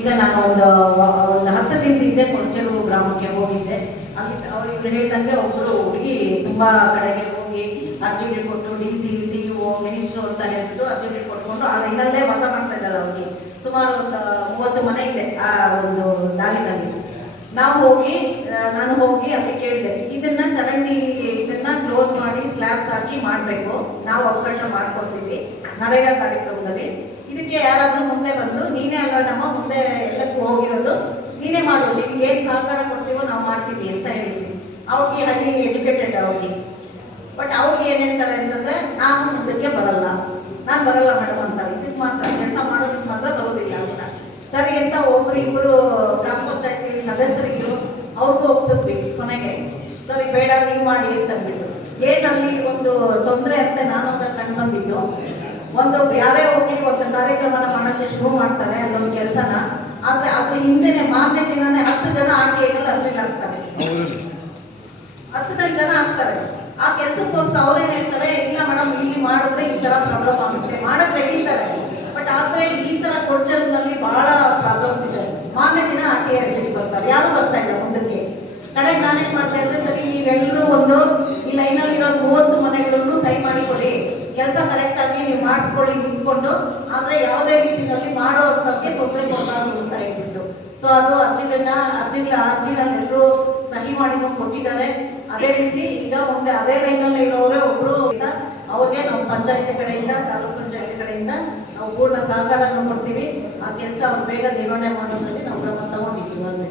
ಈಗ ನಾನು ಒಂದು 10 ದಿನದ ಹಿಂದೆ ಕೊಂಚರು ಗ್ರಾಮಕ್ಕೆ ಹೋಗಿದ್ದೆ. ಅಲ್ಲಿ ಅವ್ರಿಗೆ ಹೇಳ್ದಂಗೆ ಒಬ್ಬರು ಹುಡುಗಿ ತುಂಬ ಕಡೆಗೆ ಹೋಗಿ ಅರ್ಜಿಗಳು ಕೊಟ್ಟು DC ಮಿನಿಸ್ಟ್ರು ಅಂತ ಹೇಳ್ಬಿಟ್ಟು ಅರ್ಜಿಗಳು ಕೊಟ್ಕೊಂಡು ಆ ಲೈನಲ್ಲೇ ವಾಸ ಮಾಡ್ತಾ ಇದ್ದಾರೆ. ಅವ್ರಿಗೆ ಸುಮಾರು ಒಂದು 30 ಮನೆ ಇದೆ ಆ ಒಂದು ದಾರಿನಲ್ಲಿ. ನಾನು ಹೋಗಿ ಅಲ್ಲಿ ಕೇಳಿದೆ, ಇದನ್ನ ಚರಂಡಿ ಇದನ್ನ ಕ್ಲೋಸ್ ಮಾಡಿ ಸ್ಲ್ಯಾಬ್ಸ್ ಹಾಕಿ ಮಾಡಬೇಕು, ನಾವು ಅವಕಾಶ ಮಾಡಿಕೊಡ್ತೀವಿ ನರೇಗಾ ಕಾರ್ಯಕ್ರಮದಲ್ಲಿ. ಇದಕ್ಕೆ ಯಾರಾದರೂ ಮುಂದೆ ಬಂದು ನೀನೇ ಅಲ್ಲ ನಮ್ಮ ಮುಂದೆ ಎಲ್ಲಕ್ಕೂ ಹೋಗಿರೋದು, ನೀನೇ ಮಾಡೋದು, ನಿಮ್ಗೆ ಏನು ಸಹಕಾರ ಕೊಡ್ತೀವೋ ನಾವು ಮಾಡ್ತೀವಿ ಅಂತ ಹೇಳಿದ್ವಿ. ಅವ್ರಿಗೆ ಹಳ್ಳಿ ಎಜುಕೇಟೆಡ್ ಅವ್ರಿಗೆ. ಬಟ್ ಅವ್ರಿಗೆ ಏನು ಹೇಳ್ತಾರೆ ಅಂತಂದರೆ, ನಾನು ಮುಂದಕ್ಕೆ ಬರಲ್ಲ, ನಾನು ಬರಲ್ಲ ಮೇಡಮ್ ಅಂತ, ಇದಕ್ಕೆ ಮಾತ್ರ ಕೆಲಸ ಮಾಡೋದಕ್ಕೆ ಮಾತ್ರ ಬರೋದಿಲ್ಲ ಅಂತ. ಸರಿ ಅಂತ ಇಬ್ಬರು ಗ್ರಾಮ ಪಂಚಾಯತಿ ಸದಸ್ಯರಿದ್ರು, ಅವ್ರಿಗೂ ಒಪ್ಸಿದ್ವಿ ಕೊನೆಗೆ. ಸರಿ ಬೇಡ ನೀವು ಮಾಡಿ ಅಂತ ಅಂದ್ಬಿಟ್ಟು. ಏನಲ್ಲಿ ಒಂದು ತೊಂದರೆ ಅಂತ ನಾನು ಅಂತ ಕಂಡು ಬಂದಿದ್ದು, ಒಂದು ಯಾರೇ ಹೋಗಿ ಒಂದು ಕಾರ್ಯಕ್ರಮನ ಮಾಡೋಕ್ಕೆ ಶುರು ಮಾಡ್ತಾರೆ ಅಲ್ಲೊಂದು ಕೆಲಸನ, ಆದರೆ ಅದ್ರ ಹಿಂದೆನೆ ಮಾರನೇ ದಿನನೇ 10 ಜನ RTIನಲ್ಲಿ ಅರ್ಜಿಗೆ ಹಾಕ್ತಾರೆ. 10 ಜನ ಹಾಕ್ತಾರೆ. ಆ ಕೆಲಸಕ್ಕೋಸ್ಕರ ಅವ್ರೇನು ಹೇಳ್ತಾರೆ, ಇಲ್ಲ ಮೇಡಮ್ ಇಲ್ಲಿ ಮಾಡಿದ್ರೆ ಈ ಥರ ಪ್ರಾಬ್ಲಮ್ ಆಗುತ್ತೆ, ಮಾಡಕ್ಕೆ ರೆಡಿ ಇದ್ದಾರೆ. ಬಟ್ ಆದರೆ ಈ ಥರ ಕೊಡ್ಚರ್ನಲ್ಲಿ ಭಾಳ ಪ್ರಾಬ್ಲಮ್ಸ್ ಇದೆ. ಮಾರನೇ ದಿನ RTI ಅರ್ಜಿಗೆ ಬರ್ತಾರೆ, ಯಾರು ಬರ್ತಾ ಇಲ್ಲ ಮುಂದಕ್ಕೆ. ಕಡೆಗೆ ನಾನೇನು ಮಾಡ್ತಾ ಇದ್ದೆ, ಸರಿ ನೀವೆಲ್ಲರೂ ಒಂದು ಈ ಲೈನಲ್ಲಿರೋದು 30 ಮನೆಗಳನ್ನು ಸೈ ಮಾಡಿಕೊಡಿ, ಕೆಲಸ ಕರೆಕ್ಟಾಗಿ ನೀವು ಮಾಡಿಸ್ಕೊಳ್ಳಿ ನಿಂತ್ಕೊಂಡು, ಆದರೆ ಯಾವುದೇ ರೀತಿಯಲ್ಲಿ ಮಾಡೋ ಅಂಥವ್ರಿಗೆ ತೊಂದರೆ ಕೊಡಬಾರ್ದು ಅಂತ ಹೇಳ್ಬಿಟ್ಟು. ಸೊ ಅದು ಅರ್ಜಿನಲ್ಲಿ ಎಲ್ಲರೂ ಸಹಿ ಮಾಡಿನೂ ಕೊಟ್ಟಿದ್ದಾರೆ. ಅದೇ ರೀತಿ ಈಗ ಮುಂದೆ ಅದೇ ಲೈನಲ್ಲಿ ಇರೋರೇ ಒಬ್ಬರು ಈಗ ಅವ್ರಿಗೆ ನಾವು ಪಂಚಾಯತಿ ಕಡೆಯಿಂದ, ತಾಲೂಕು ಪಂಚಾಯತಿ ಕಡೆಯಿಂದ ನಾವು ಪೂರ್ಣ ಸಹಕಾರವನ್ನು ಕೊಡ್ತೀವಿ. ಆ ಕೆಲಸ ಅವ್ರು ಬೇಗ ನಿರ್ವಹಣೆ ಮಾಡೋದ್ರಲ್ಲಿ ನಾವು ಕ್ರಮ ತಗೊಂಡಿದ್ದೀವಿ.